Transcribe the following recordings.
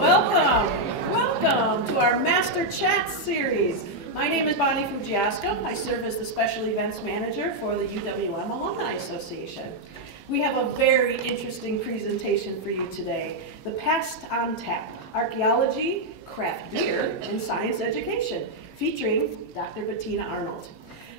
Welcome to our Master Chat series. My name is Bonnie Fugiasco. I serve as the Special Events Manager for the UWM Alumni Association. We have a very interesting presentation for you today. The Past on Tap, Archaeology, Craft Beer, and Science Education, featuring Dr. Bettina Arnold.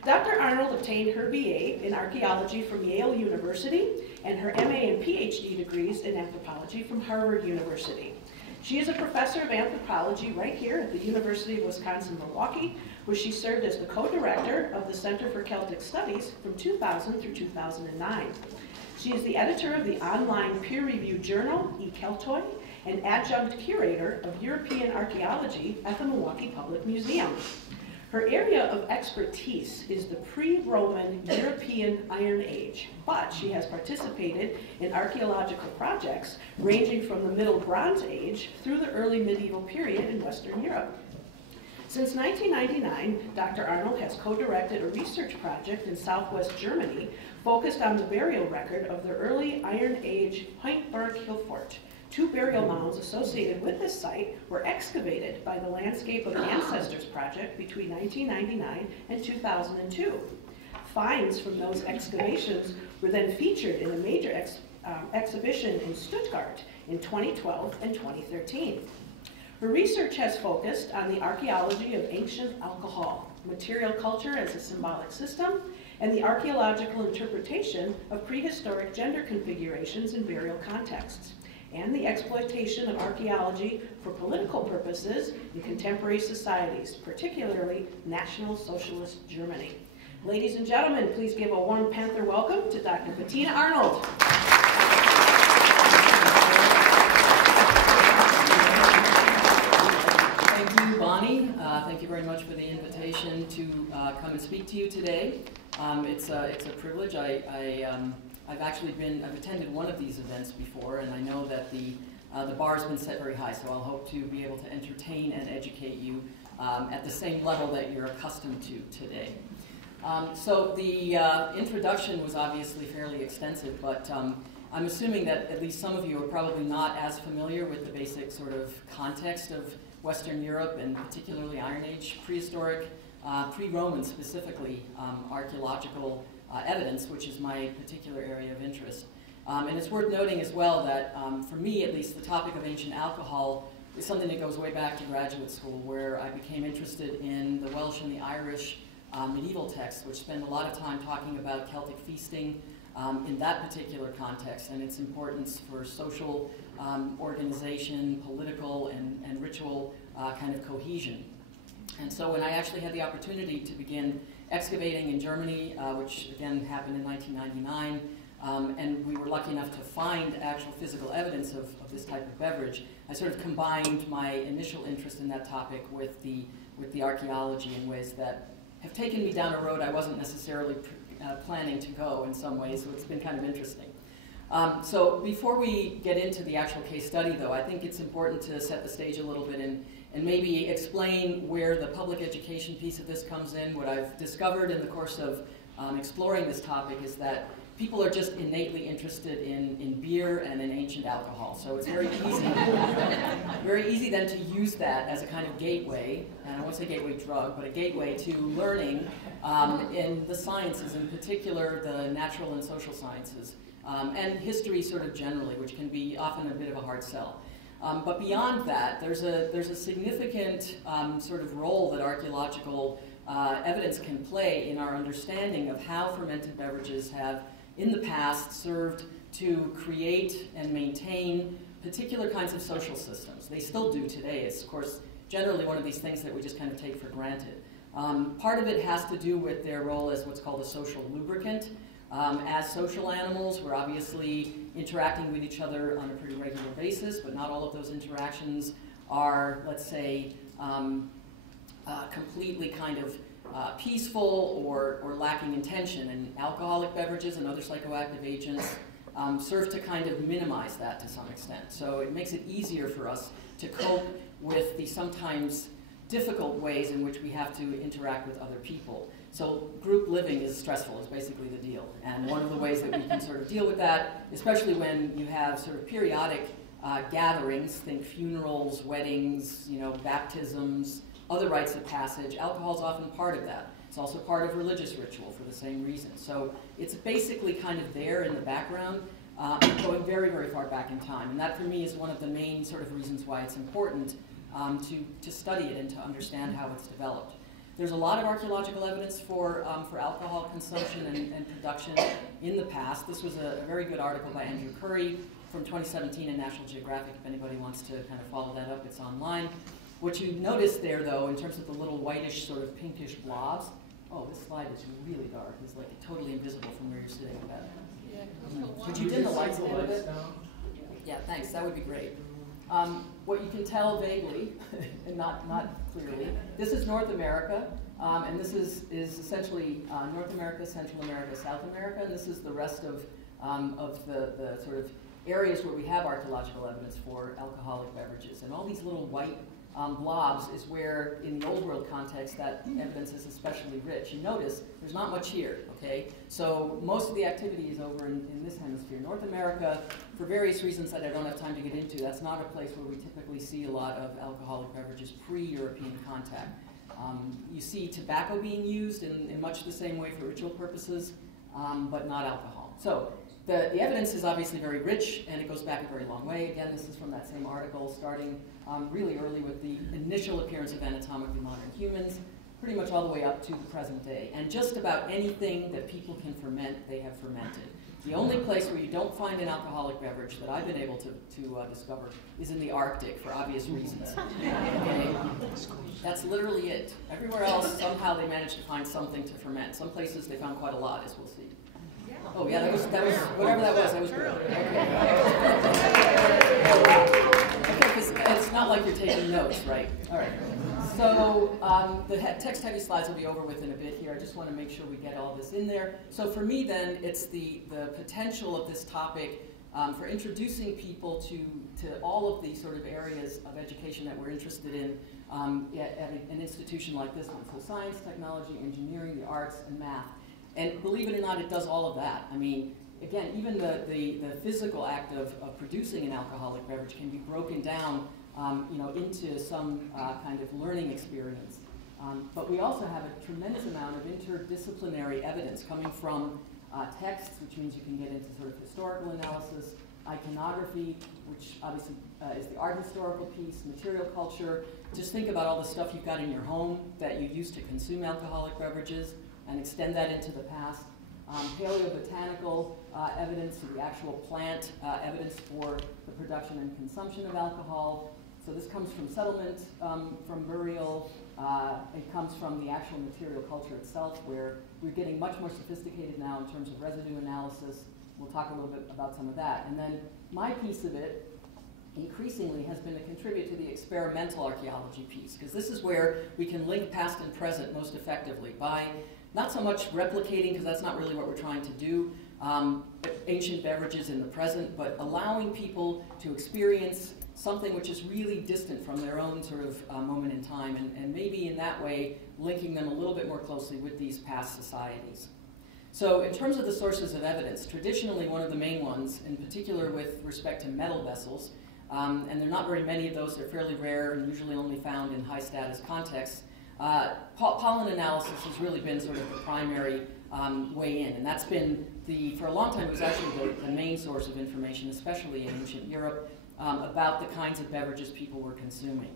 Dr. Arnold obtained her BA in Archaeology from Yale University and her MA and PhD degrees in Anthropology from Harvard University. She is a professor of anthropology right here at the University of Wisconsin-Milwaukee, where she served as the co-director of the Center for Celtic Studies from 2000 through 2009. She is the editor of the online peer-reviewed journal, eCeltoid, and adjunct curator of European archaeology at the Milwaukee Public Museum. Her area of expertise is the pre-Roman European Iron Age, but she has participated in archaeological projects ranging from the Middle Bronze Age through the early medieval period in Western Europe. Since 1999, Dr. Arnold has co-directed a research project in southwest Germany focused on the burial record of the early Iron Age Heintberg Hill Fort. 2 burial mounds associated with this site were excavated by the Landscape of Ancestors project between 1999 and 2002. Finds from those excavations were then featured in a major exhibition in Stuttgart in 2012 and 2013. Her research has focused on the archaeology of ancient alcohol, material culture as a symbolic system, and the archaeological interpretation of prehistoric gender configurations in burial contexts, and the exploitation of archaeology for political purposes in contemporary societies, particularly National Socialist Germany. Ladies and gentlemen, please give a warm Panther welcome to Dr. Bettina Arnold. Thank you, Bonnie. Thank you very much for the invitation to come and speak to you today. It's a privilege. I've attended one of these events before, and I know that the bar has been set very high, so I'll hope to be able to entertain and educate you at the same level that you're accustomed to today. So the introduction was obviously fairly extensive, but I'm assuming that at least some of you are probably not as familiar with the basic sort of context of Western Europe, and particularly Iron Age prehistoric, pre-Roman specifically, archaeological evidence, which is my particular area of interest. And it's worth noting as well that, for me at least, the topic of ancient alcohol is something that goes way back to graduate school, where I became interested in the Welsh and the Irish medieval texts, which spend a lot of time talking about Celtic feasting in that particular context and its importance for social organization, political, and ritual kind of cohesion. And so when I actually had the opportunity to begin excavating in Germany, which again happened in 1999, and we were lucky enough to find actual physical evidence of this type of beverage, I sort of combined my initial interest in that topic with the archaeology in ways that have taken me down a road I wasn't necessarily planning to go in some ways, so it's been kind of interesting. So before we get into the actual case study, though, I think it's important to set the stage a little bit and maybe explain where the public education piece of this comes in. What I've discovered in the course of exploring this topic is that people are just innately interested in beer and in ancient alcohol. So it's very easy then to use that as a kind of gateway, and I won't say gateway drug, but a gateway to learning in the sciences, in particular the natural and social sciences, and history sort of generally, which can be often a bit of a hard sell. But beyond that, there's a significant sort of role that archaeological evidence can play in our understanding of how fermented beverages have, in the past, served to create and maintain particular kinds of social systems. They still do today. It's, of course, generally one of these things that we just kind of take for granted. Part of it has to do with their role as what's called a social lubricant. As social animals, we're obviously interacting with each other on a pretty regular basis, but not all of those interactions are, let's say, completely kind of peaceful or lacking intention. And alcoholic beverages and other psychoactive agents serve to kind of minimize that to some extent. So it makes it easier for us to cope with the sometimes difficult ways in which we have to interact with other people. So group living is stressful, is basically the deal. And one of the ways that we can sort of deal with that, especially when you have sort of periodic gatherings, think funerals, weddings, baptisms, other rites of passage. Alcohol is often part of that. It's also part of religious ritual for the same reason. So it's basically kind of there in the background, going very, very far back in time. And that for me is one of the main sort of reasons why it's important to study it and to understand how it's developed. There's a lot of archaeological evidence for alcohol consumption and production in the past. This was a very good article by Andrew Curry from 2017 in National Geographic. If anybody wants to kind of follow that up, it's online. What you notice there, though, in terms of the little whitish, sort of pinkish blobs, oh, this slide is really dark. It's like totally invisible from where you're sitting. Could you dim the lights a little bit? Yeah, thanks. That would be great. What you can tell vaguely, and not clearly, this is North America, and this is essentially North America, Central America, South America, and this is the rest of the sort of areas where we have archaeological evidence for alcoholic beverages. And all these little white blobs is where, in the Old World context, that evidence is especially rich. You notice there's not much here, okay? So most of the activity is over in this hemisphere. North America, for various reasons that I don't have time to get into, that's not a place where we typically see a lot of alcoholic beverages pre-European contact. You see tobacco being used in much the same way for ritual purposes, but not alcohol. So the evidence is obviously very rich, and it goes back a very long way. Again, this is from that same article, starting really early with the initial appearance of anatomically modern humans, pretty much all the way up to the present day. And just about anything that people can ferment, they have fermented. The only place where you don't find an alcoholic beverage that I've been able to discover is in the Arctic, for obvious reasons. Okay? That's literally it. Everywhere else, somehow they managed to find something to ferment. Some places they found quite a lot, as we'll see. Oh yeah, that was whatever that was. That was good. Okay, because it's not like you're taking notes, right? All right. So the text-heavy slides will be over with in a bit here. I just want to make sure we get all this in there. So for me, then, it's the potential of this topic for introducing people to all of the sort of areas of education that we're interested in at an institution like this one. So science, technology, engineering, the arts, and math. And believe it or not, it does all of that. I mean, again, even the physical act of producing an alcoholic beverage can be broken down into some kind of learning experience. But we also have a tremendous amount of interdisciplinary evidence coming from texts, which means you can get into sort of historical analysis, iconography, which obviously is the art historical piece, material culture. Just think about all the stuff you've got in your home that you use to consume alcoholic beverages, and extend that into the past. Paleobotanical evidence, so the actual plant evidence for the production and consumption of alcohol. So this comes from settlement, from burial. It comes from the actual material culture itself, where we're getting much more sophisticated now in terms of residue analysis. We'll talk a little bit about some of that. And then my piece of it, increasingly, has been to contribute to the experimental archaeology piece, because this is where we can link past and present most effectively by not so much replicating, because that's not really what we're trying to do, ancient beverages in the present, but allowing people to experience something which is really distant from their own sort of moment in time, and maybe in that way linking them a little bit more closely with these past societies. So in terms of the sources of evidence, traditionally one of the main ones, in particular with respect to metal vessels, and there are not very many of those, they're fairly rare and usually only found in high status contexts. Pollen analysis has really been sort of the primary way in, and that's been for a long time, it was actually the main source of information, especially in ancient Europe, about the kinds of beverages people were consuming.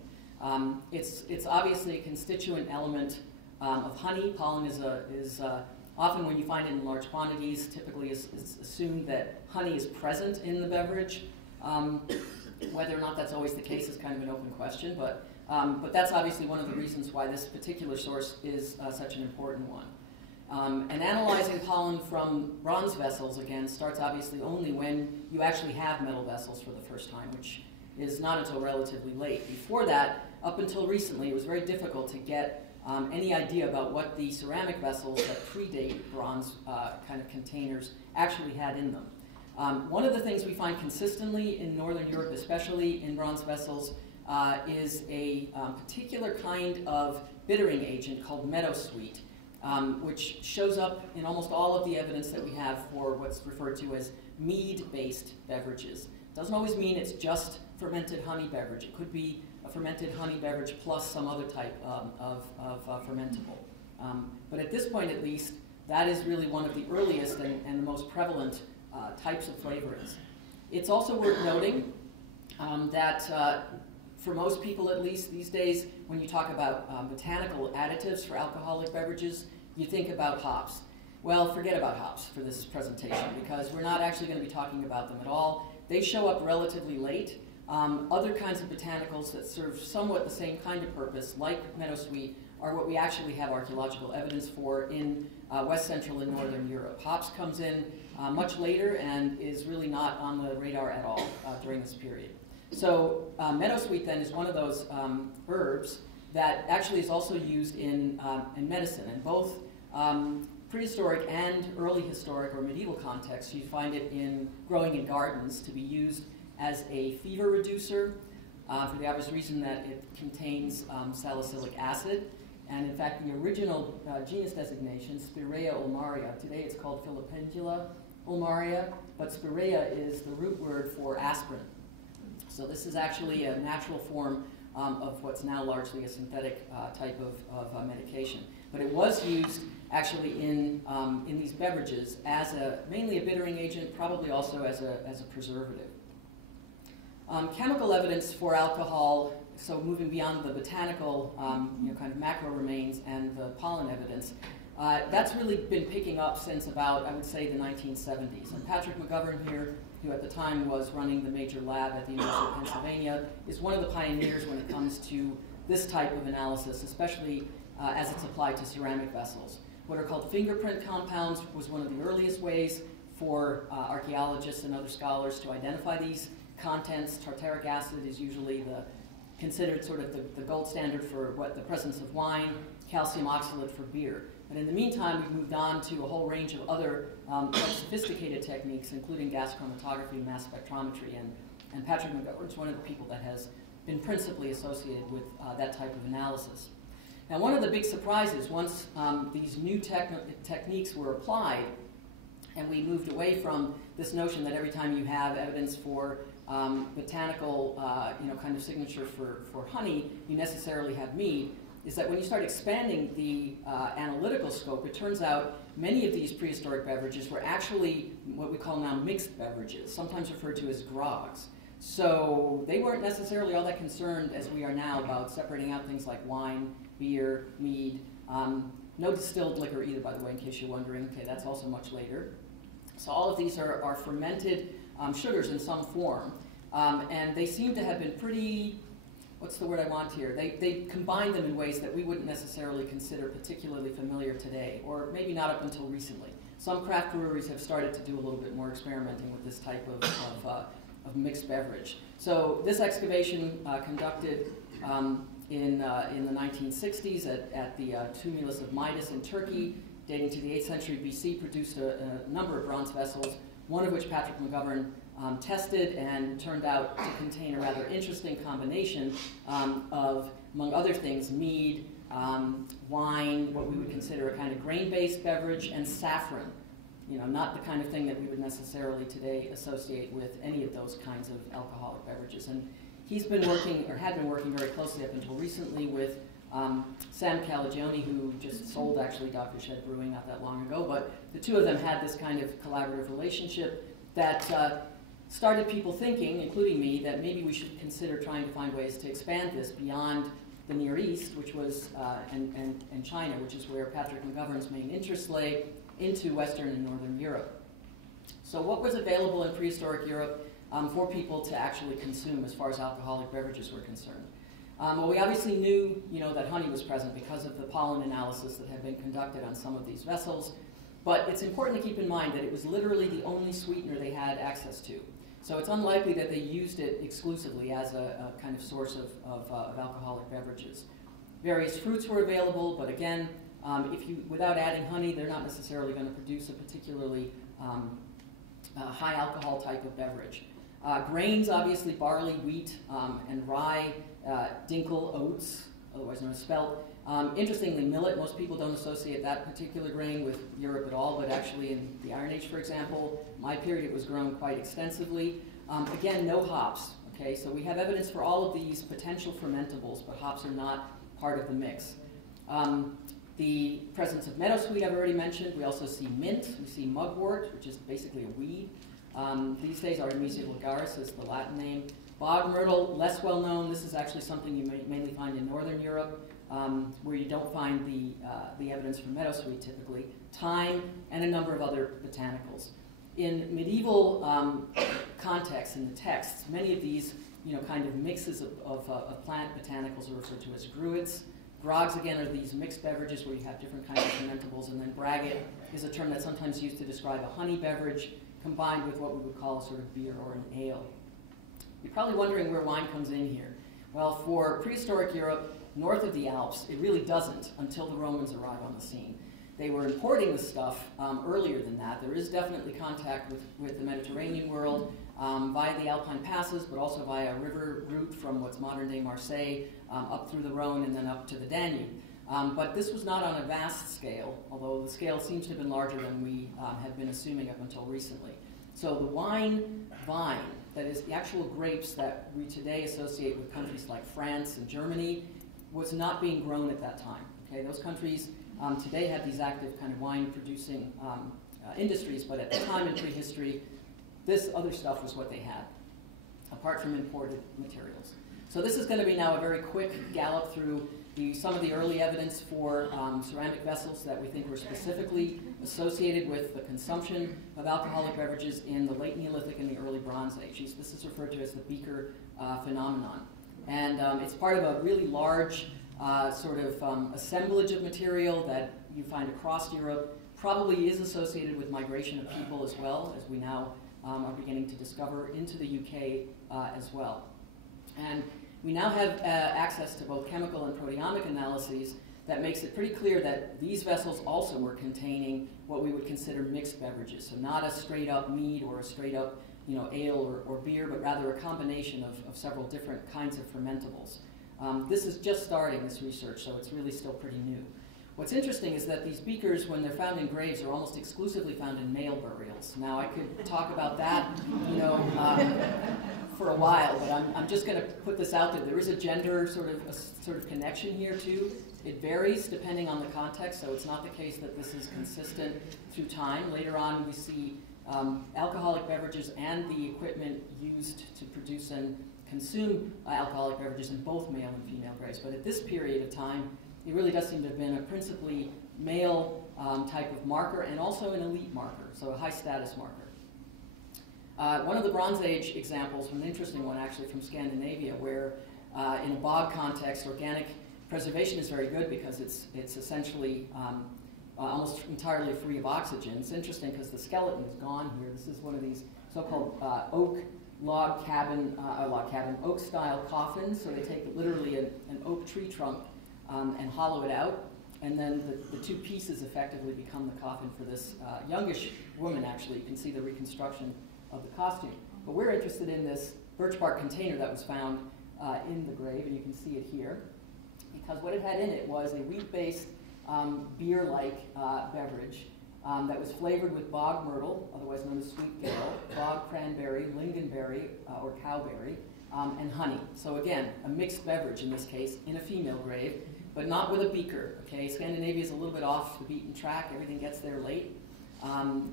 It's obviously a constituent element of honey. Pollen is often, when you find it in large quantities, typically is assumed that honey is present in the beverage. Whether or not that's always the case is kind of an open question, but that's obviously one of the reasons why this particular source is such an important one. And analyzing pollen from bronze vessels, again, starts obviously only when you actually have metal vessels for the first time, which is not until relatively late. Before that, up until recently, it was very difficult to get any idea about what the ceramic vessels that predate bronze kind of containers actually had in them. One of the things we find consistently in Northern Europe, especially in bronze vessels, is a particular kind of bittering agent called meadowsweet, which shows up in almost all of the evidence that we have for what's referred to as mead-based beverages. Doesn't always mean it's just fermented honey beverage. It could be a fermented honey beverage plus some other type of fermentable. But at this point, at least, that is really one of the earliest and the most prevalent types of flavorings. It's also worth noting that for most people, at least these days, when you talk about botanical additives for alcoholic beverages, you think about hops. Well, forget about hops for this presentation, because we're not actually going to be talking about them at all. They show up relatively late. Other kinds of botanicals that serve somewhat the same kind of purpose, like meadowsweet, are what we actually have archaeological evidence for in West Central and Northern Europe. Hops comes in much later and is really not on the radar at all during this period. So meadowsweet then is one of those herbs that actually is also used in medicine. In both prehistoric and early historic or medieval contexts, you find it growing in gardens to be used as a fever reducer for the obvious reason that it contains salicylic acid. And in fact, the original genus designation, Spirea ulmaria, today it's called Filipendula ulmaria, but Spirea is the root word for aspirin. So this is actually a natural form of what's now largely a synthetic type of medication. But it was used actually in these beverages as mainly a bittering agent, probably also as a preservative. Chemical evidence for alcohol, so moving beyond the botanical kind of macro remains and the pollen evidence, that's really been picking up since about, I would say, the 1970s. And Patrick McGovern here, who at the time was running the major lab at the University of Pennsylvania, is one of the pioneers when it comes to this type of analysis, especially as it's applied to ceramic vessels. What are called fingerprint compounds was one of the earliest ways for archaeologists and other scholars to identify these contents. Tartaric acid is usually considered sort of the gold standard for the presence of wine, calcium oxalate for beer. But in the meantime, we've moved on to a whole range of other quite sophisticated techniques, including gas chromatography and mass spectrometry. And Patrick McGovern is one of the people that has been principally associated with that type of analysis. Now, one of the big surprises, once these new techniques were applied, and we moved away from this notion that every time you have evidence for botanical kind of signature for honey, you necessarily have mead, is that when you start expanding the analytical scope, it turns out many of these prehistoric beverages were actually what we call now mixed beverages, sometimes referred to as grogs. So they weren't necessarily all that concerned as we are now about separating out things like wine, beer, mead. No distilled liquor either, by the way, in case you're wondering. Okay, that's also much later. So all of these are fermented sugars in some form. And they seem to have been pretty, what's the word I want here? They combine them in ways that we wouldn't necessarily consider particularly familiar today, or maybe not up until recently. Some craft breweries have started to do a little bit more experimenting with this type of mixed beverage. So this excavation conducted in the 1960s at the tumulus of Midas in Turkey, dating to the 8th century BC, produced a number of bronze vessels, one of which Patrick McGovern tested and turned out to contain a rather interesting combination of, among other things, mead, wine, what we would consider a kind of grain-based beverage, and saffron. Not the kind of thing that we would necessarily today associate with any of those kinds of alcoholic beverages. And he's been working, or had been working very closely up until recently with Sam Calagione, who just sold actually Dogfish Head Brewing not that long ago. But the two of them had this kind of collaborative relationship that started people thinking, including me, that maybe we should consider trying to find ways to expand this beyond the Near East, which was, and China, which is where Patrick McGovern's main interests lay, into Western and Northern Europe. So what was available in prehistoric Europe for people to actually consume as far as alcoholic beverages were concerned? Well, we obviously knew, that honey was present because of the pollen analysis that had been conducted on some of these vessels. But it's important to keep in mind that it was literally the only sweetener they had access to. So it's unlikely that they used it exclusively as a kind of source of alcoholic beverages. Various fruits were available, but again, without adding honey, they're not necessarily going to produce a particularly high alcohol type of beverage. Grains, obviously, barley, wheat, and rye, dinkel, oats, otherwise known as spelt. Interestingly, millet, most people don't associate that particular grain with Europe at all, but actually in the Iron Age, for example, my period, it was grown quite extensively. Again, no hops. Okay, so we have evidence for all of these potential fermentables, but hops are not part of the mix. The presence of meadowsweet I've already mentioned. We also see mint. We see mugwort, which is basically a weed. These days, Artemisia vulgaris is the Latin name. Bog myrtle, less well known. This is actually something you mainly find in Northern Europe, where you don't find the evidence for meadowsweet typically. Thyme, and a number of other botanicals. In medieval contexts, in the texts, many of these kind of mixes of plant botanicals are referred to as gruits. Grogs, again, are these mixed beverages where you have different kinds of fermentables, and then braggot is a term that's sometimes used to describe a honey beverage combined with what we would call a sort of beer or an ale. You're probably wondering where wine comes in here. Well, for prehistoric Europe, north of the Alps, it really doesn't until the Romans arrive on the scene. They were importing the stuff earlier than that. There is definitely contact with the Mediterranean world via the Alpine passes, but also via a river route from what's modern-day Marseille up through the Rhone and then up to the Danube. But this was not on a vast scale, although the scale seems to have been larger than we had been assuming up until recently. So the wine vine, that is the actual grapes that we today associate with countries like France and Germany, was not being grown at that time. Okay, those countries today have these active kind of wine-producing industries, but at the time in prehistory, this other stuff was what they had, apart from imported materials. So this is going to be now a very quick gallop through some of the early evidence for ceramic vessels that we think were specifically associated with the consumption of alcoholic beverages in the late Neolithic and the early Bronze Age. This is referred to as the beaker phenomenon. And it's part of a really large sort of assemblage of material that you find across Europe. Probably is associated with migration of people as well, as we now are beginning to discover into the UK as well. And we now have access to both chemical and proteomic analyses that makes it pretty clear that these vessels also were containing what we would consider mixed beverages. So not a straight up mead or a straight up ale or beer, but rather a combination of several different kinds of fermentables. This is just starting, this research, so it's really still pretty new. What's interesting is that these beakers, when they're found in graves, are almost exclusively found in male burials. Now, I could talk about that, for a while, but I'm just going to put this out there. There is a gender sort of connection here too. It varies depending on the context, so it's not the case that this is consistent through time. Later on, we see alcoholic beverages and the equipment used to produce and consume alcoholic beverages in both male and female graves. But at this period of time, it really does seem to have been a principally male type of marker and also an elite marker, so a high status marker. One of the Bronze Age examples, an interesting one actually from Scandinavia, where in a bog context, organic preservation is very good because it's essentially almost entirely free of oxygen. It's interesting because the skeleton is gone here. This is one of these so-called oak style coffins. So they take literally an oak tree trunk and hollow it out, and then the two pieces effectively become the coffin for this youngish woman, actually. You can see the reconstruction of the costume. But we're interested in this birch bark container that was found in the grave, and you can see it here, because what it had in it was a wheat-based beer-like beverage that was flavored with bog myrtle, otherwise known as sweet gale, bog cranberry, lingonberry, or cowberry, and honey. So again, a mixed beverage in this case in a female grave, but not with a beaker. Okay, Scandinavia is a little bit off the beaten track. Everything gets there late,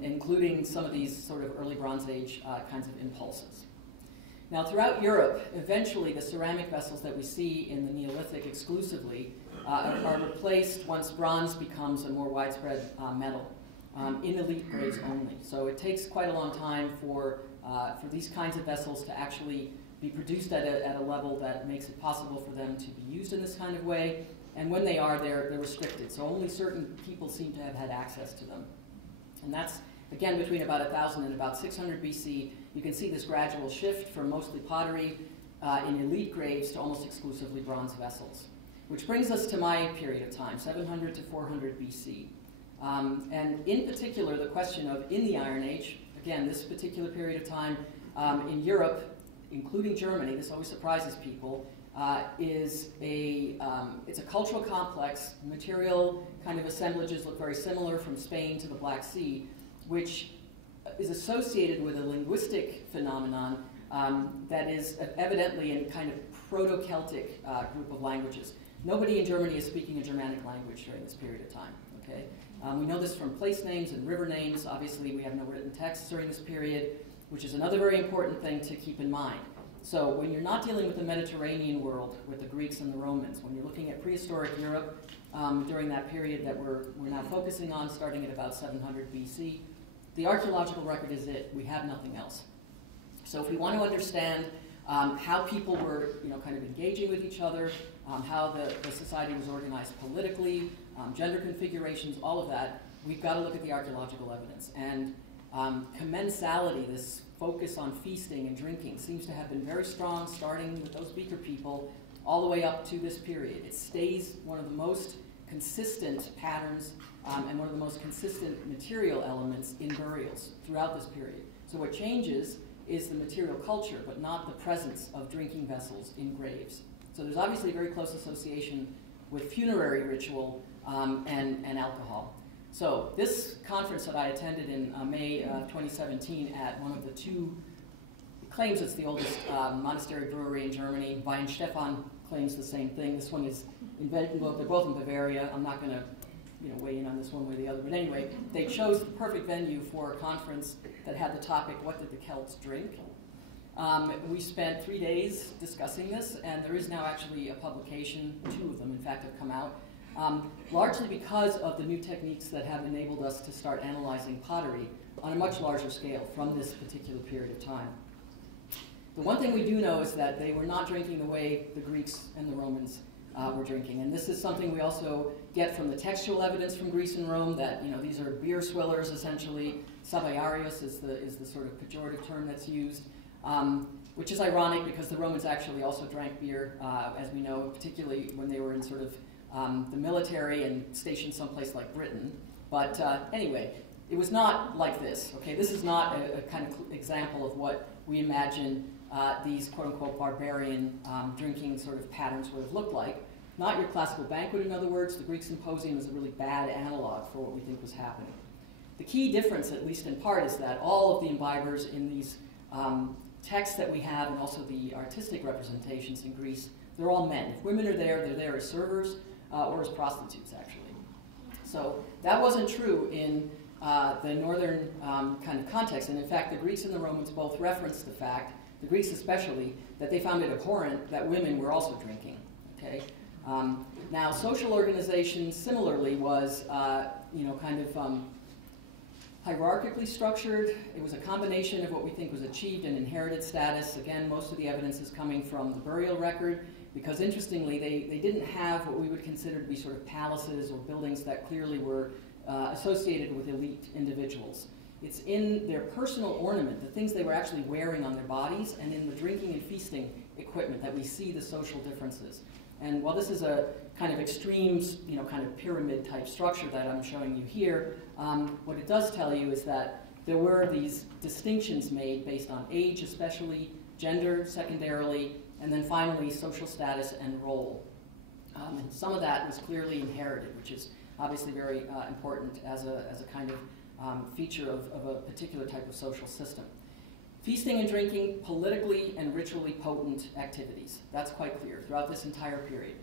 including some of these sort of early Bronze Age kinds of impulses. Now, throughout Europe, eventually the ceramic vessels that we see in the Neolithic exclusively are replaced once bronze becomes a more widespread metal in elite graves only. So it takes quite a long time for these kinds of vessels to actually be produced at a level that makes it possible for them to be used in this kind of way. And when they are, they're restricted. So only certain people seem to have had access to them. And that's, again, between about 1000 and about 600 BC. You can see this gradual shift from mostly pottery in elite graves to almost exclusively bronze vessels. Which brings us to my period of time, 700 to 400 BC. And in particular, the question of, in the Iron Age, again, this particular period of time in Europe, including Germany, this always surprises people, it's a cultural complex. Material kind of assemblages look very similar from Spain to the Black Sea, which is associated with a linguistic phenomenon that is evidently in kind of Proto-Celtic group of languages. Nobody in Germany is speaking a Germanic language during this period of time. Okay? We know this from place names and river names. Obviously, we have no written texts during this period, which is another very important thing to keep in mind. So when you're not dealing with the Mediterranean world, with the Greeks and the Romans, when you're looking at prehistoric Europe during that period that we're now focusing on, starting at about 700 BC, the archaeological record is it. We have nothing else. So if we want to understand how people were, kind of engaging with each other, how the society was organized politically, gender configurations, all of that, we've got to look at the archaeological evidence. And commensality, this focus on feasting and drinking, seems to have been very strong, starting with those beaker people all the way up to this period. It stays one of the most consistent patterns and one of the most consistent material elements in burials throughout this period. So what changes is the material culture, but not the presence of drinking vessels in graves. So there's obviously a very close association with funerary ritual and alcohol. So this conference that I attended in May 2017 at one of the two, claims it's the oldest monastery brewery in Germany. Weihenstephan claims the same thing. This one is they're both in Bavaria. I'm not going to weigh in on this one way or the other. But anyway, they chose the perfect venue for a conference that had the topic, what did the Celts drink? We spent 3 days discussing this, and there is now actually a publication, 2 of them in fact have come out, largely because of the new techniques that have enabled us to start analyzing pottery on a much larger scale from this particular period of time. The one thing we do know is that they were not drinking the way the Greeks and the Romans were drinking. And this is something we also get from the textual evidence from Greece and Rome, that these are beer swillers essentially. Savaiarius is the sort of pejorative term that's used, which is ironic because the Romans actually also drank beer, as we know, particularly when they were in sort of the military and stationed someplace like Britain. But anyway, it was not like this. Okay, this is not a kind of example of what we imagine these quote-unquote barbarian drinking sort of patterns would have looked like. Not your classical banquet, in other words. The Greek symposium is a really bad analog for what we think was happening. The key difference, at least in part, is that all of the imbibers in these texts that we have, and also the artistic representations in Greece, they're all men. If women are there, they're there as servers or as prostitutes, actually. So that wasn't true in the northern kind of context. And in fact, the Greeks and the Romans both referenced the fact, the Greeks especially, that they found it abhorrent that women were also drinking. Okay? Now, social organization similarly was, kind of hierarchically structured. It was a combination of what we think was achieved and inherited status. Again, most of the evidence is coming from the burial record, because interestingly, they didn't have what we would consider to be sort of palaces or buildings that clearly were associated with elite individuals. It's in their personal ornament, the things they were actually wearing on their bodies, and in the drinking and feasting equipment that we see the social differences. And while this is a kind of extreme, kind of pyramid type structure that I'm showing you here, what it does tell you is that there were these distinctions made based on age, especially gender, secondarily, and then finally social status and role. And some of that was clearly inherited, which is obviously very important as a kind of feature of a particular type of social system. Feasting and drinking, politically and ritually potent activities. That's quite clear throughout this entire period.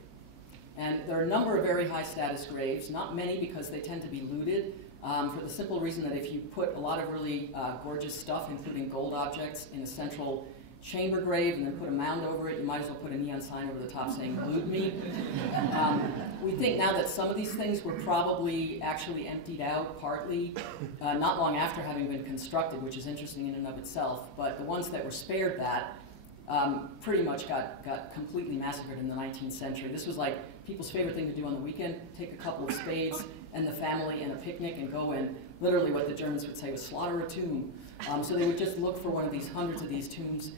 And there are a number of very high status graves, not many because they tend to be looted, for the simple reason that if you put a lot of really gorgeous stuff, including gold objects, in a central chamber grave and then put a mound over it, you might as well put a neon sign over the top saying, "Loot me." We think now that some of these things were probably actually emptied out partly, not long after having been constructed, which is interesting in and of itself, but the ones that were spared that pretty much got completely massacred in the 19th century. This was like people's favorite thing to do on the weekend, take a couple of spades and the family and a picnic and go and literally what the Germans would say was slaughter a tomb. So they would just look for one of these hundreds of these tombs,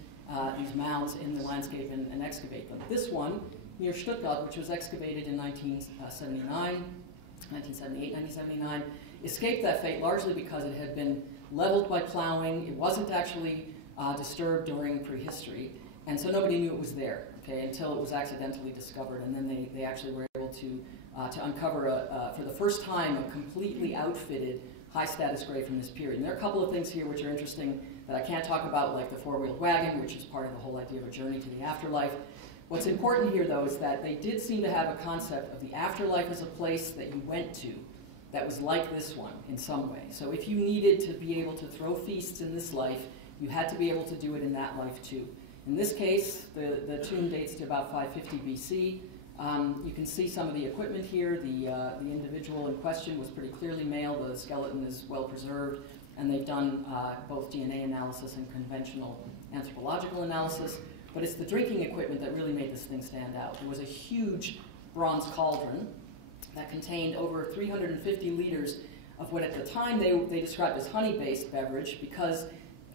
these mounds in the landscape and excavate them. This one, near Stuttgart, which was excavated in 1979, escaped that fate largely because it had been leveled by plowing. It wasn't actually disturbed during prehistory, and so nobody knew it was there, okay, until it was accidentally discovered, and then they actually were able to uncover, for the first time, a completely outfitted high-status grave from this period. And there are a couple of things here which are interesting that I can't talk about, like the four-wheeled wagon, which is part of the whole idea of a journey to the afterlife. What's important here, though, is that they did seem to have a concept of the afterlife as a place that you went to that was like this one in some way. So if you needed to be able to throw feasts in this life, you had to be able to do it in that life too. In this case, the tomb dates to about 550 BC. You can see some of the equipment here. The individual in question was pretty clearly male. The skeleton is well preserved, and they've done both DNA analysis and conventional anthropological analysis. But it's the drinking equipment that really made this thing stand out. There was a huge bronze cauldron that contained over 350 liters of what at the time they described as honey-based beverage, because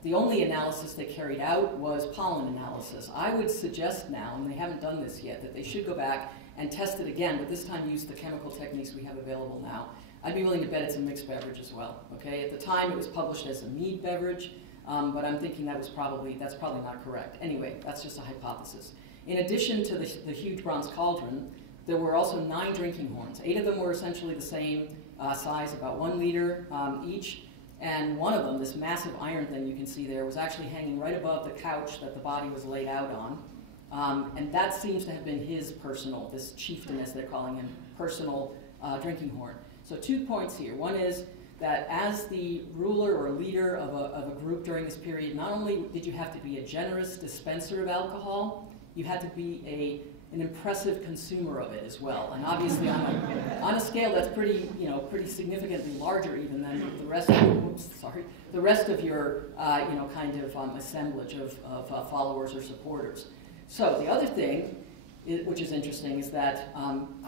the only analysis they carried out was pollen analysis. I would suggest now, and they haven't done this yet, that they should go back and test it again, but this time use the chemical techniques we have available now. I'd be willing to bet it's a mixed beverage as well. Okay, at the time it was published as a Mead beverage, but I'm thinking that's probably not correct. Anyway, that's just a hypothesis. In addition to the huge bronze cauldron, there were also 9 drinking horns. 8 of them were essentially the same size, about 1 liter each. And one of them, this massive iron thing you can see there, was actually hanging right above the couch that the body was laid out on. And that seems to have been his personal, this chieftain as they're calling him, personal drinking horn. So 2 points here. One is that as the ruler or leader of a group during this period, not only did you have to be a generous dispenser of alcohol, you had to be an impressive consumer of it as well. And obviously on a scale that's pretty significantly larger even than the rest of your kind of assemblage of followers or supporters. So the other thing, which is interesting, is that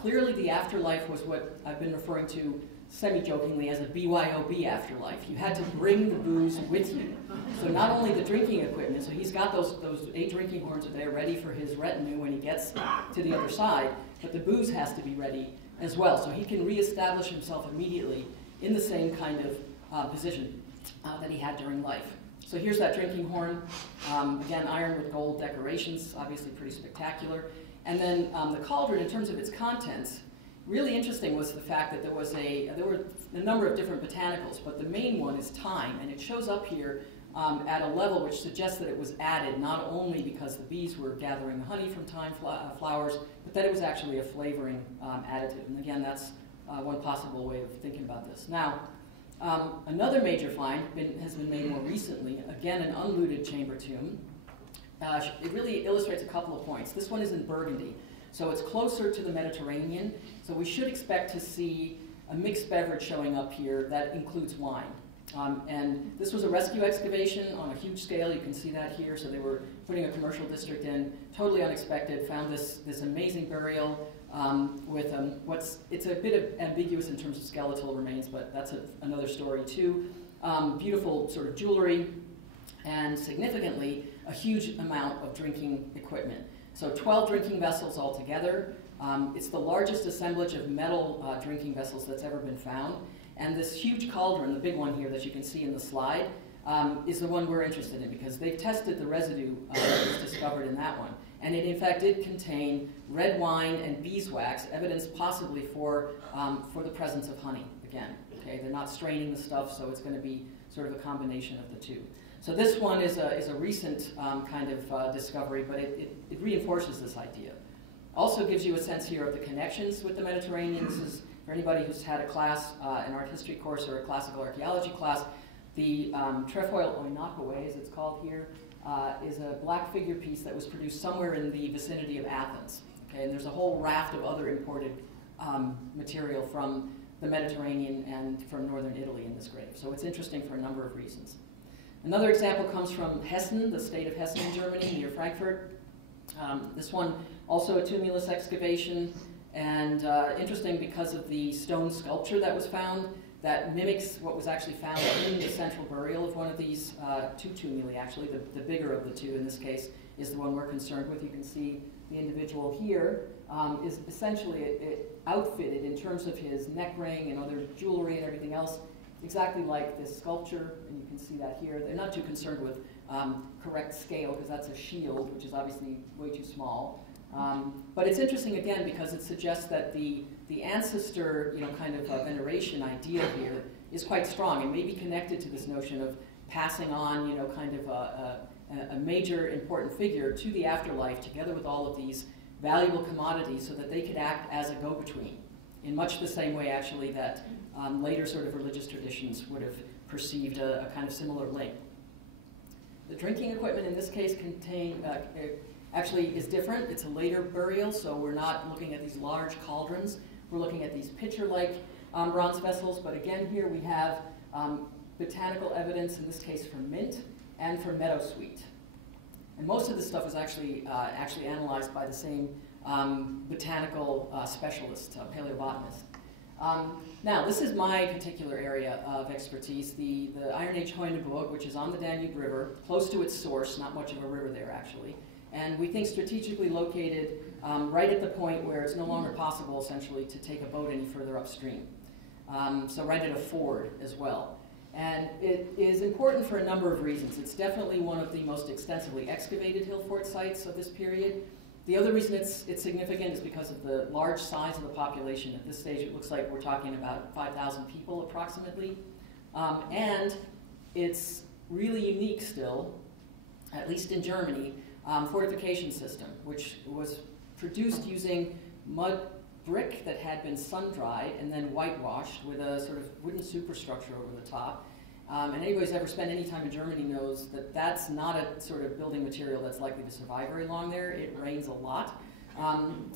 clearly the afterlife was what I've been referring to semi-jokingly as a BYOB afterlife. You had to bring the booze with you. So not only the drinking equipment, so he's got those 8 drinking horns there ready for his retinue when he gets to the other side, but the booze has to be ready as well. So he can reestablish himself immediately in the same kind of position that he had during life. So here's that drinking horn. Again, iron with gold decorations, obviously pretty spectacular. And then the cauldron, in terms of its contents, really interesting was the fact that there were a number of different botanicals, but the main one is thyme, and it shows up here at a level which suggests that it was added not only because the bees were gathering the honey from thyme flowers, but that it was actually a flavoring additive. And again, that's one possible way of thinking about this. Now, another major find has been made more recently, again an unlooted chamber tomb. It really illustrates a couple of points. This one is in Burgundy. So it's closer to the Mediterranean, so we should expect to see a mixed beverage showing up here that includes wine. And this was a rescue excavation on a huge scale. You can see that here. So they were putting a commercial district in, totally unexpected, found this amazing burial with it's a bit ambiguous in terms of skeletal remains, but that's another story too. Beautiful sort of jewelry, and significantly, a huge amount of drinking equipment. So 12 drinking vessels altogether. It's the largest assemblage of metal drinking vessels that's ever been found. And this huge cauldron, the big one here that you can see in the slide, is the one we're interested in because they've tested the residue that was discovered in that one. And it in fact did contain red wine and beeswax, evidence possibly for the presence of honey again. Okay, they're not straining the stuff, so it's going to be sort of a combination of the two. So this one is a recent kind of discovery, but it reinforces this idea. Also gives you a sense here of the connections with the Mediterranean. This is, for anybody who's had a class, an art history course or a classical archaeology class, the trefoil oinakwe, as it's called here, is a black figure piece that was produced somewhere in the vicinity of Athens. Okay, and there's a whole raft of other imported material from the Mediterranean and from northern Italy in this grave. So it's interesting for a number of reasons. Another example comes from Hessen, the state of Hessen in Germany, near Frankfurt. This one, also a tumulus excavation, and interesting because of the stone sculpture that was found that mimics what was actually found in the central burial of one of these 2 tumuli, actually. The bigger of the 2 in this case is the one we're concerned with. You can see the individual here is essentially outfitted in terms of his neck ring and other jewelry and everything else, exactly like this sculpture, and you can see that here. They're not too concerned with correct scale because that's a shield, which is obviously way too small. But it's interesting again because it suggests that the ancestor, kind of veneration idea here is quite strong and may be connected to this notion of passing on, you know, kind of a major important figure to the afterlife together with all of these valuable commodities so that they could act as a go-between in much the same way actually that later sort of religious traditions would have perceived a kind of similar link. The drinking equipment in this case actually is different. It's a later burial, so we're not looking at these large cauldrons. We're looking at these pitcher-like bronze vessels, but again here we have botanical evidence, in this case for mint and for meadowsweet. And most of this stuff is actually analyzed by the same botanical specialist, paleobotanist. Now, this is my particular area of expertise, the Iron Age Heuneburg, which is on the Danube River, close to its source, not much of a river there actually. And we think strategically located right at the point where it's no longer possible, essentially, to take a boat any further upstream. So right at a ford as well. And it is important for a number of reasons. It's definitely one of the most extensively excavated hill fort sites of this period. The other reason it's significant is because of the large size of the population. At this stage, it looks like we're talking about 5,000 people approximately. And it's really unique still, at least in Germany, fortification system, which was produced using mud brick that had been sun-dried and then whitewashed with a sort of wooden superstructure over the top. And anybody who's ever spent any time in Germany knows that that's not a sort of building material that's likely to survive very long there. It rains a lot.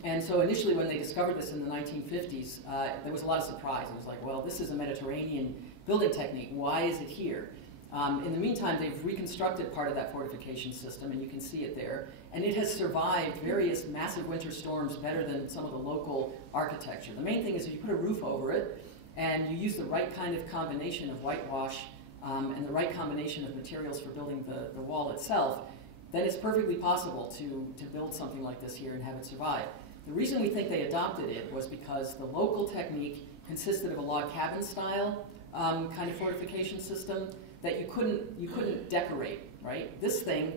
And so initially when they discovered this in the 1950s, there was a lot of surprise. It was like, well, this is a Mediterranean building technique. Why is it here? In the meantime, they've reconstructed part of that fortification system, and you can see it there. And it has survived various massive winter storms better than some of the local architecture. The main thing is if you put a roof over it, and you use the right kind of combination of whitewash and the right combination of materials for building the wall itself, then it's perfectly possible to build something like this here and have it survive. The reason we think they adopted it was because the local technique consisted of a log cabin style kind of fortification system that you couldn't decorate, right? This thing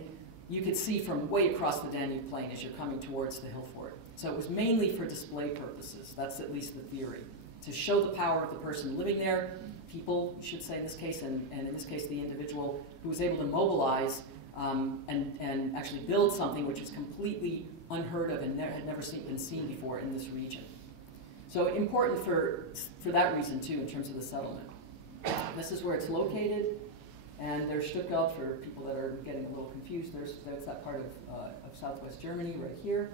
you could see from way across the Danube plain as you're coming towards the hill fort. So it was mainly for display purposes. That's at least the theory. To show the power of the person living there, people, you should say in this case, and in this case the individual who was able to mobilize and actually build something which is completely unheard of and had never been seen before in this region. So important for that reason too in terms of the settlement. This is where it's located. And there's Stuttgart for people that are getting a little confused. There's that part of southwest Germany right here.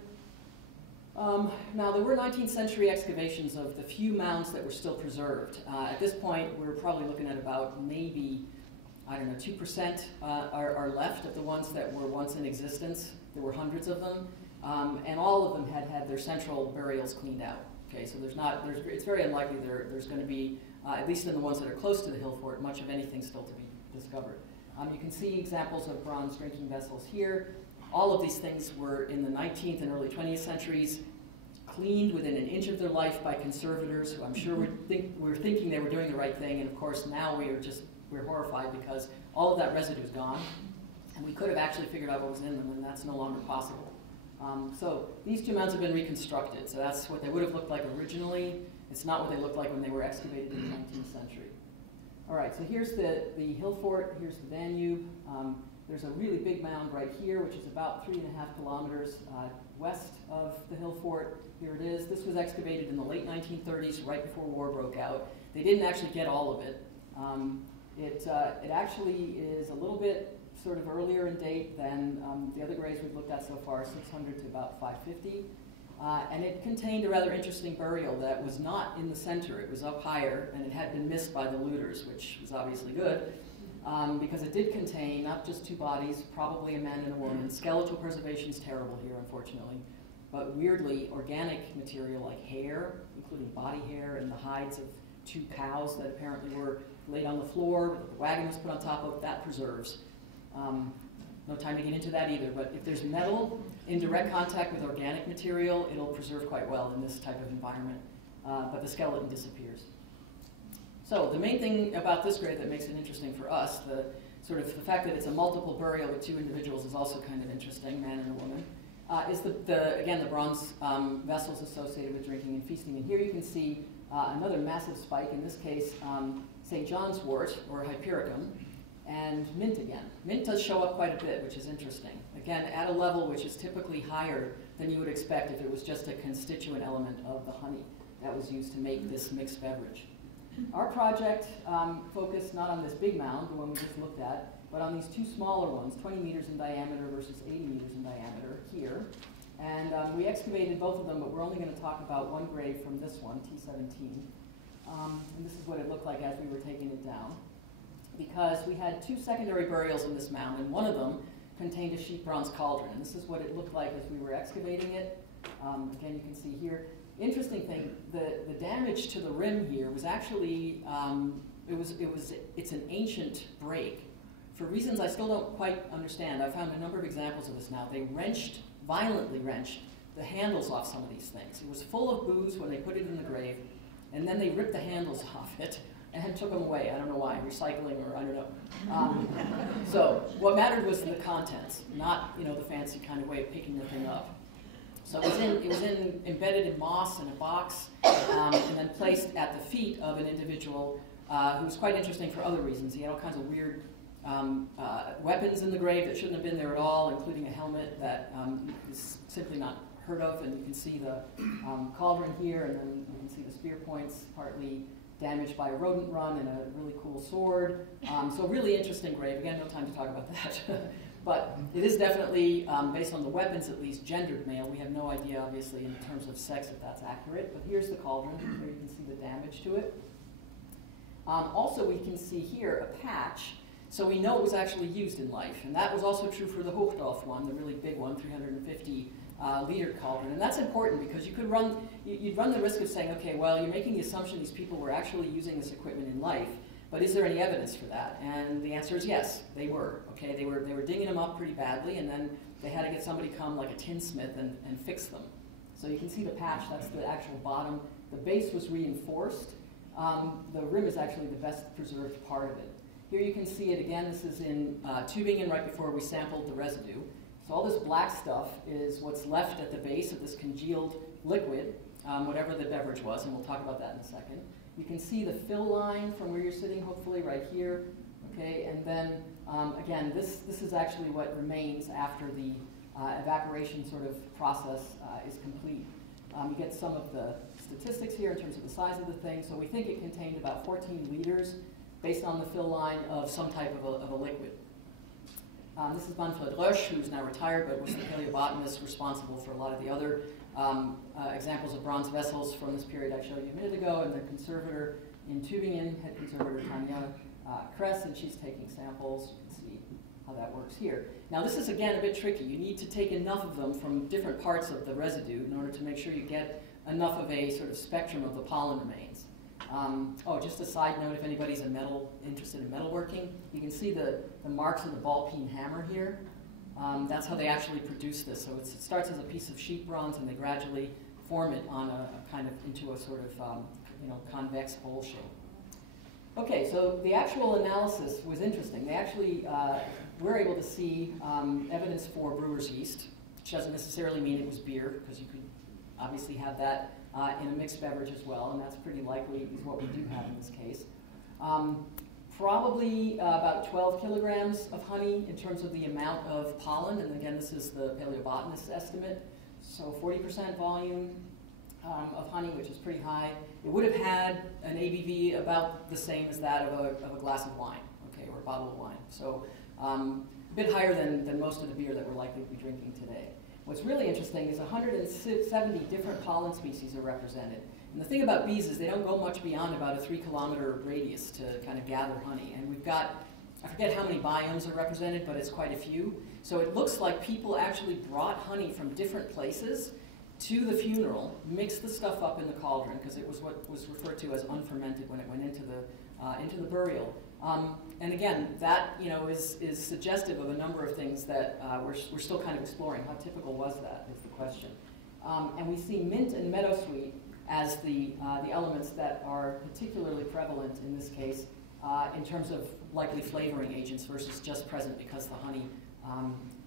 Now, there were 19th century excavations of the few mounds that were still preserved. At this point, we're probably looking at about maybe, I don't know, 2% are left of the ones that were once in existence. There were hundreds of them. And all of them had their central burials cleaned out. Okay, so it's very unlikely there's going to be, at least in the ones that are close to the hill fort, much of anything still to be discovered. You can see examples of bronze drinking vessels here. All of these things were in the 19th and early 20th centuries, cleaned within an inch of their life by conservators who I'm sure were thinking they were doing the right thing, and of course now we're horrified because all of that residue is gone, and we could have actually figured out what was in them, and that's no longer possible. So these two mounds have been reconstructed, so that's what they would have looked like originally. It's not what they looked like when they were excavated in the 19th century. All right, so here's the hill fort, here's the Danube. There's a really big mound right here, which is about 3.5 kilometers west of the hill fort. Here it is. This was excavated in the late 1930s, right before war broke out. They didn't actually get all of it. It actually is a little bit sort of earlier in date than the other graves we've looked at so far, 600 to about 550. And it contained a rather interesting burial that was not in the center. It was up higher, and it had been missed by the looters, which was obviously good, because it did contain not just two bodies, probably a man and a woman. Skeletal preservation is terrible here, unfortunately, but weirdly, organic material like hair, including body hair and the hides of two cows that apparently were laid on the floor, the wagon was put on top of, that preserves. No time to get into that either, but if there's metal in direct contact with organic material, it'll preserve quite well in this type of environment, but the skeleton disappears. So the main thing about this grave that makes it interesting for us, the fact that it's a multiple burial with two individuals is also kind of interesting, man and a woman, is again the bronze vessels associated with drinking and feasting. And here you can see another massive spike, in this case St. John's wort, or Hypericum. and mint again. Mint does show up quite a bit, which is interesting. Again, at a level which is typically higher than you would expect if it was just a constituent element of the honey that was used to make this mixed beverage. Our project focused not on this big mound, the one we just looked at, but on these two smaller ones, 20 meters in diameter versus 80 meters in diameter here. And we excavated both of them, but we're only going to talk about one grave from this one, T17. And this is what it looked like as we were taking it down. Because we had two secondary burials in this mound, and one of them contained a sheet bronze cauldron. And this is what it looked like as we were excavating it. Again, you can see here. Interesting thing, the damage to the rim here was actually, it's an ancient break. For reasons I still don't quite understand, I've found a number of examples of this now. They violently wrenched the handles off some of these things. It was full of booze when they put it in the grave, and then they ripped the handles off it and took them away. I don't know why, recycling or I don't know. So what mattered was the contents, not the fancy kind of way of picking the thing up. So it was embedded in moss in a box, and then placed at the feet of an individual who was quite interesting for other reasons. He had all kinds of weird weapons in the grave that shouldn't have been there at all, including a helmet that is simply not heard of. And you can see the cauldron here, and then you can see the spear points partly damaged by a rodent run and a really cool sword. So a really interesting grave. Again, no time to talk about that. But it is definitely, based on the weapons at least, gendered male. We have no idea, obviously, in terms of sex if that's accurate. But here's the cauldron. Here you can see the damage to it. Also, we can see here a patch. So we know it was actually used in life. And that was also true for the Hochdorf one, the really big one, 350 liter cauldron. And that's important because you'd run the risk of saying, okay, well, you're making the assumption these people were actually using this equipment in life. But is there any evidence for that? And the answer is yes, they were. Okay, they were digging them up pretty badly, and then they had to get somebody come, like a tinsmith, and fix them. So you can see the patch, that's the actual bottom. The base was reinforced. The rim is actually the best preserved part of it. Here you can see it again. This is in Tübingen right before we sampled the residue. So all this black stuff is what's left at the base of this congealed liquid, whatever the beverage was, and we'll talk about that in a second. You can see the fill line from where you're sitting, hopefully, right here. Okay, and then, again, this is actually what remains after the evaporation sort of process is complete. You get some of the statistics here in terms of the size of the thing. So we think it contained about 14 liters based on the fill line of some type of a liquid. This is Manfred Rösch, who's now retired, but was the paleobotanist responsible for a lot of the other examples of bronze vessels from this period I showed you a minute ago, and the conservator in Tübingen, head conservator Tanja Kress, and she's taking samples. You can see how that works here. Now this is again a bit tricky. You need to take enough of them from different parts of the residue in order to make sure you get enough of a sort of spectrum of the pollen remains. Oh, just a side note, if anybody's interested in metalworking, you can see the marks of the ball peen hammer here. That's how they actually produce this. So it starts as a piece of sheet bronze, and they gradually form it on a kind of into a sort of convex bowl shape. Okay, so the actual analysis was interesting. They actually were able to see evidence for brewer's yeast, which doesn't necessarily mean it was beer, because you could obviously have that in a mixed beverage as well, and that's pretty likely is what we do have in this case. Probably about 12 kilograms of honey in terms of the amount of pollen, and again, this is the paleobotanist's estimate. So 40% volume of honey, which is pretty high. It would have had an ABV about the same as that of a glass of wine, okay, or a bottle of wine. So a bit higher than most of the beer that we're likely to be drinking today. What's really interesting is 170 different pollen species are represented. And the thing about bees is they don't go much beyond about a 3-kilometer radius to kind of gather honey. And we've got, I forget how many biomes are represented, but it's quite a few. So it looks like people actually brought honey from different places to the funeral, mixed the stuff up in the cauldron, because it was what was referred to as unfermented when it went into the burial. And again, that is suggestive of a number of things that we're still kind of exploring. How typical was that is the question. And we see mint and meadowsweet as the elements that are particularly prevalent in this case in terms of likely flavoring agents versus just present because the honey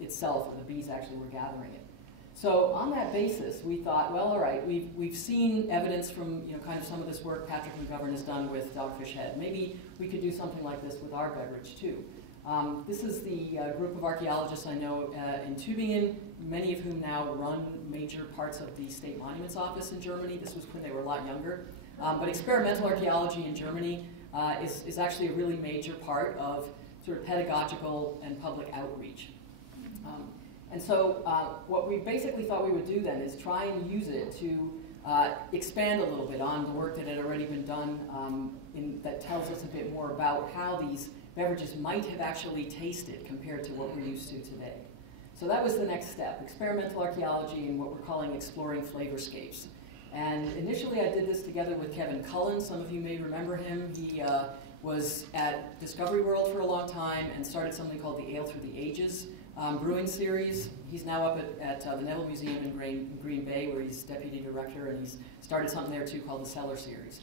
itself, or the bees actually were gathering it. So on that basis, we thought, well, all right, we've seen evidence from kind of some of this work Patrick McGovern has done with Dogfish Head. Maybe we could do something like this with our beverage too. This is the group of archaeologists I know in Tübingen, many of whom now run major parts of the State Monuments Office in Germany. This was when they were a lot younger. But experimental archaeology in Germany is actually a really major part of sort of pedagogical and public outreach. And so what we basically thought we would do then is try and use it to expand a little bit on the work that had already been done that tells us a bit more about how these beverages might have actually tasted compared to what we're used to today. So that was the next step, experimental archaeology and what we're calling exploring flavorscapes. And initially I did this together with Kevin Cullen. Some of you may remember him. He was at Discovery World for a long time and started something called the Ale Through the Ages brewing series. He's now up at the Neville Museum in Green Bay, where he's deputy director, and he's started something there too called the Cellar series.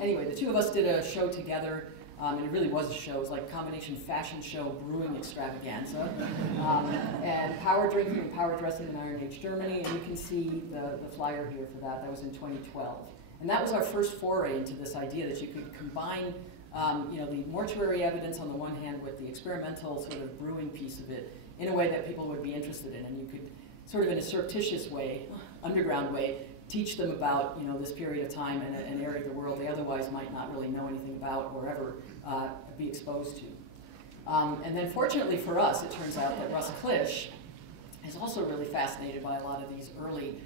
Anyway, the two of us did a show together, and it really was a show. It was like a combination fashion show, brewing extravaganza, and power drinking and power dressing in Iron Age Germany, and you can see the flyer here for that. That was in 2012. And that was our first foray into this idea that you could combine the mortuary evidence on the one hand with the experimental sort of brewing piece of it in a way that people would be interested in, and you could sort of in a surreptitious way, underground way, teach them about this period of time and an area of the world they otherwise might not really know anything about or ever be exposed to. And then fortunately for us, it turns out that Russ Klisch is also really fascinated by a lot of these early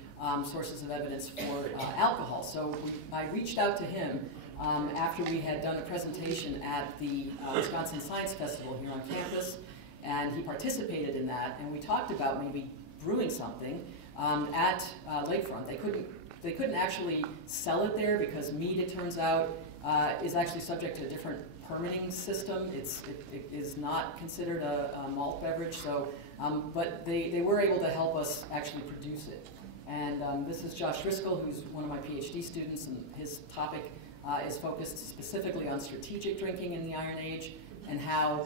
sources of evidence for alcohol. So I reached out to him after we had done a presentation at the Wisconsin Science Festival here on campus, and he participated in that, and we talked about maybe brewing something at Lakefront. They couldn't actually sell it there because Mead, it turns out, is actually subject to a different permitting system. It is not considered a malt beverage, so but they were able to help us actually produce it. And this is Josh Driscoll, who's one of my PhD students, and his topic is focused specifically on strategic drinking in the Iron Age and how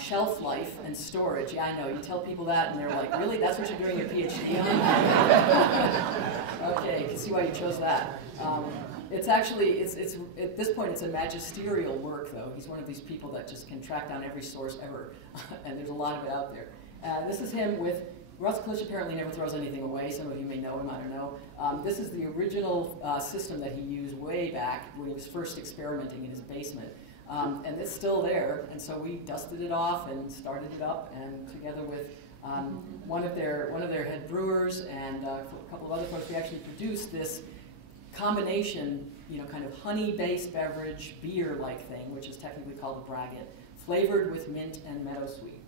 shelf life and storage, yeah, I know, you tell people that and they're like, really, that's what you're doing your PhD on? Okay, you can see why you chose that. It's actually, at this point, it's a magisterial work, though. He's one of these people that just can track down every source ever, and there's a lot of it out there. This is him with, Russ Klisch apparently never throws anything away. Some of you may know him, I don't know. This is the original system that he used way back when he was first experimenting in his basement. And it's still there, and so we dusted it off and started it up, and together with one of their head brewers and a couple of other folks, we actually produced this combination, kind of honey-based beverage, beer-like thing, which is technically called a braggot, flavored with mint and meadowsweet.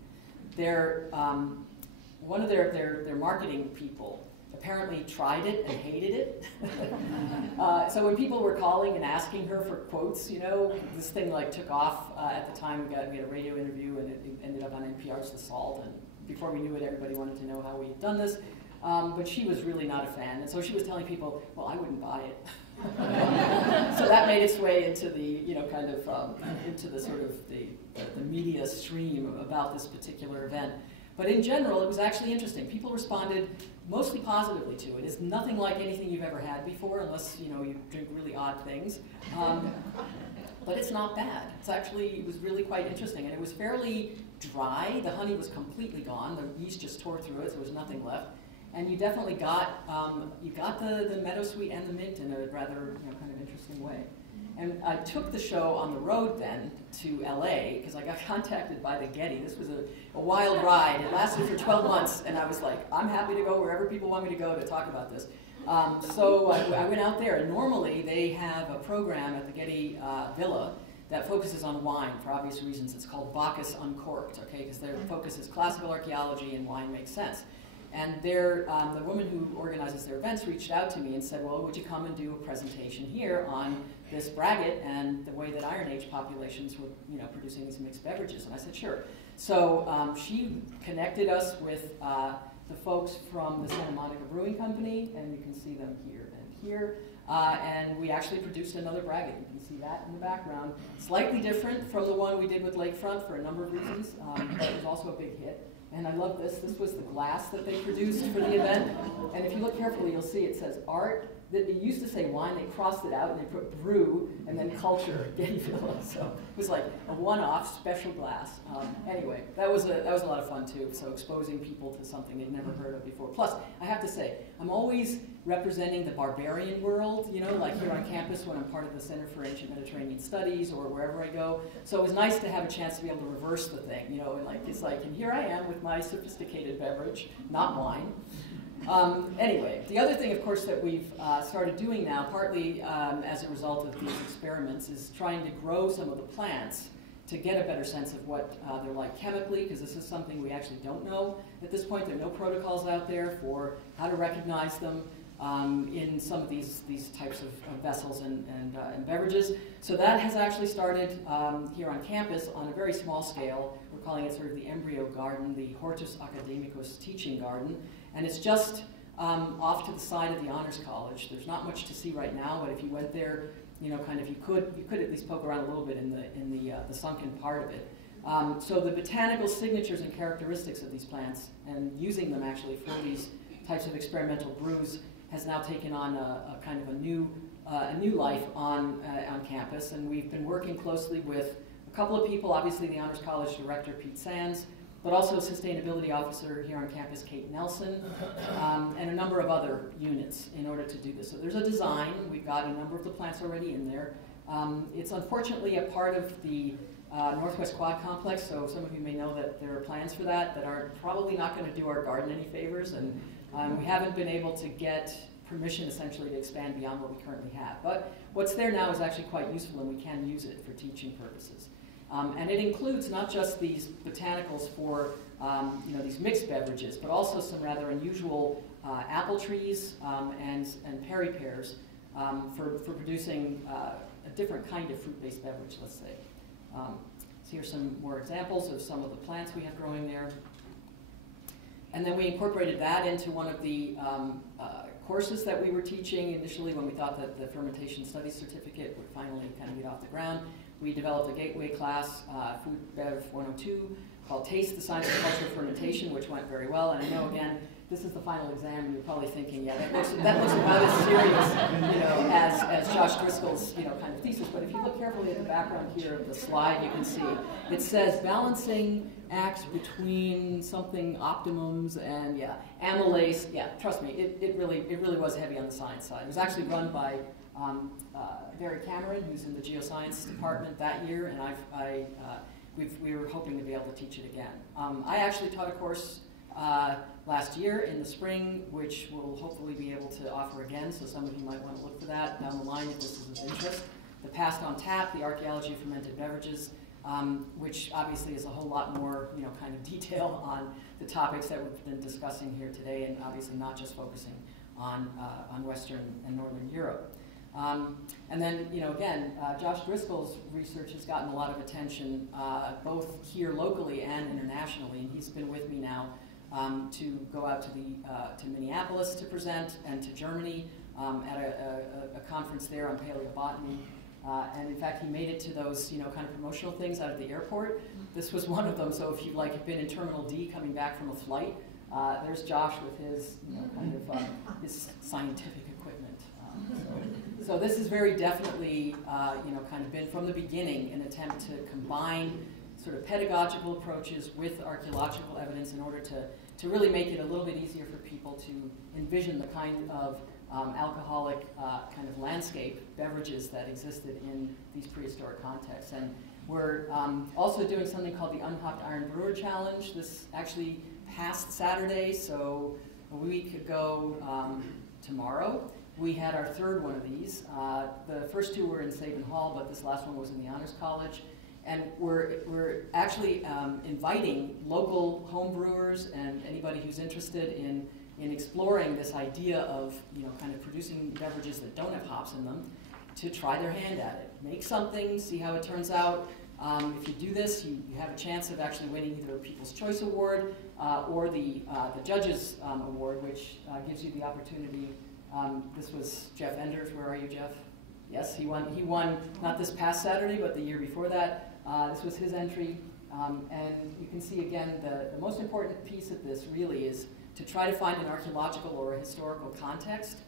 One of their marketing people apparently tried it and hated it. So when people were calling and asking her for quotes, this thing like took off at the time. We had a radio interview, and it ended up on NPR's The Salt, and before we knew it, everybody wanted to know how we had done this. But she was really not a fan, and so she was telling people, well, I wouldn't buy it. So that made its way into the, into the sort of the media stream about this particular event. But in general, it was actually interesting. People responded mostly positively to it. It's nothing like anything you've ever had before, unless you drink really odd things. But it's not bad. It was really quite interesting, and it was fairly dry. The honey was completely gone. The yeast just tore through it, so there was nothing left. And you definitely got the meadowsweet and the mint in a rather kind of interesting way. And I took the show on the road then to LA because I got contacted by the Getty. This was a wild ride. It lasted for 12 months, and I was like, I'm happy to go wherever people want me to go to talk about this. So I went out there, and normally they have a program at the Getty Villa that focuses on wine for obvious reasons. It's called Bacchus Uncorked, okay, because their focus is classical archaeology and wine makes sense. And the woman who organizes their events reached out to me and said, well, would you come and do a presentation here on this braggot and the way that Iron Age populations were producing these mixed beverages? And I said, sure. So she connected us with the folks from the Santa Monica Brewing Company, and you can see them here and here. And we actually produced another braggot. You can see that in the background. Slightly different from the one we did with Lakefront for a number of reasons, but it was also a big hit. And I love this. This was the glass that they produced for the event. And if you look carefully, you'll see it says art, It used to say wine, they crossed it out and they put brew and then culture, Genvilla. So it was like a one-off special glass. Anyway, that was a lot of fun too. So exposing people to something they'd never heard of before. Plus, I have to say, I'm always representing the barbarian world, you know, like here on campus when I'm part of the Center for Ancient Mediterranean Studies or wherever I go. So it was nice to have a chance to be able to reverse the thing, you know, and like it's like, and here I am with my sophisticated beverage, not wine. Anyway, the other thing, of course, that we've started doing now, partly as a result of these experiments, is trying to grow some of the plants to get a better sense of what they're like chemically, because this is something we actually don't know at this point. There are no protocols out there for how to recognize them in some of these types of vessels and beverages. So that has actually started here on campus on a very small scale. We're calling it sort of the embryo garden, the Hortus Academicus teaching garden. And it's just off to the side of the Honors College. There's not much to see right now, but if you went there, you know, kind of you could at least poke around a little bit in the sunken part of it. So the botanical signatures and characteristics of these plants, and using them actually for these types of experimental brews, has now taken on a kind of a new life on campus. And we've been working closely with a couple of people, obviously the Honors College director, Pete Sands, but also a sustainability officer here on campus, Kate Nelson, and a number of other units in order to do this. So there's a design. We've got a number of the plants already in there. It's unfortunately a part of the Northwest Quad Complex, so some of you may know that there are plans for that are probably not going to do our garden any favors, and we haven't been able to get permission essentially to expand beyond what we currently have. But what's there now is actually quite useful, and we can use it for teaching purposes. And it includes not just these botanicals for you know, these mixed beverages, but also some rather unusual apple trees and perry pears for producing a different kind of fruit-based beverage, let's say. So here's some more examples of some of the plants we have growing there. And then we incorporated that into one of the courses that we were teaching initially when we thought that the fermentation studies certificate would finally kind of get off the ground. We developed a gateway class, Food Bev 102, called Taste the Science and Culture of Fermentation, which went very well. And I know, again, this is the final exam, and you're probably thinking, yeah, that looks about as serious, you know, as Josh Driscoll's, you know, kind of thesis. But if you look carefully at the background here of the slide, you can see it says balancing acts between something optimums and amylase. Yeah, trust me, it really was heavy on the science side. It was actually run by Barry Cameron, who's in the geoscience department that year, and we were hoping to be able to teach it again. I actually taught a course last year in the spring, which we'll hopefully be able to offer again, so some of you might want to look for that down the line if this is of interest. The Past on Tap, the Archaeology of Fermented Beverages, which obviously is a whole lot more, you know, kind of detail on the topics that we've been discussing here today, and obviously not just focusing on Western and Northern Europe. And then, you know, again, Josh Driscoll's research has gotten a lot of attention, both here locally and internationally, and he's been with me now to go out to Minneapolis to present, and to Germany at a conference there on paleobotany. And in fact, he made it to those, you know, kind of promotional things out of the airport. This was one of them. So if you've like been in Terminal D coming back from a flight, there's Josh with his, you know, kind of his scientific equipment. So this has very definitely, you know, kind of been from the beginning an attempt to combine sort of pedagogical approaches with archaeological evidence in order to really make it a little bit easier for people to envision the kind of alcoholic kind of landscape beverages that existed in these prehistoric contexts. And we're also doing something called the Unhopped Iron Brewer Challenge. This actually passed Saturday, so a week ago tomorrow. We had our third one of these. The first two were in Sabin Hall, but this last one was in the Honors College. And we're actually inviting local home brewers and anybody who's interested in exploring this idea of, you know, kind of producing beverages that don't have hops in them to try their hand at it. Make something, see how it turns out. If you do this, you have a chance of actually winning either a People's Choice Award or the Judges Award, which gives you the opportunity. This was Jeff Enders. Where are you, Jeff? Yes, he won. He won not this past Saturday, but the year before that. This was his entry. And you can see, again, the most important piece of this really is to try to find an archaeological or a historical context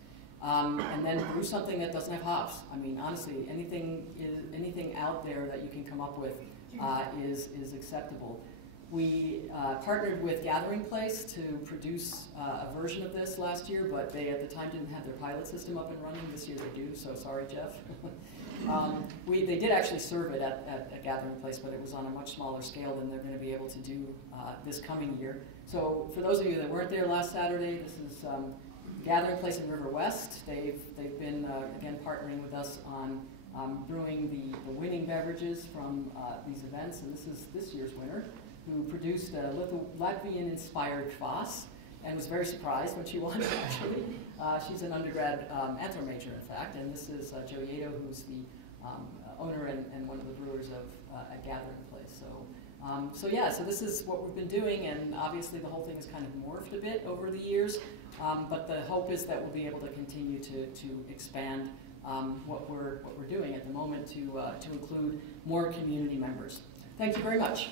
and then brew something that doesn't have hops. I mean, honestly, anything out there that you can come up with is acceptable. We partnered with Gathering Place to produce a version of this last year, but they at the time didn't have their pilot system up and running. This year they do, so sorry, Jeff. They did actually serve it at Gathering Place, but it was on a much smaller scale than they're going to be able to do this coming year. So for those of you that weren't there last Saturday, this is Gathering Place in River West. They've been, again, partnering with us on brewing the winning beverages from these events, and this is this year's winner, who produced a Latvian-inspired kvass, and was very surprised when she won, actually. She's an undergrad anthro major, in fact, and this is Joe Yato, who's the owner and one of the brewers at Gathering Place. So yeah, so this is what we've been doing, and obviously the whole thing has kind of morphed a bit over the years, but the hope is that we'll be able to continue to expand what we're doing at the moment to include more community members. Thank you very much.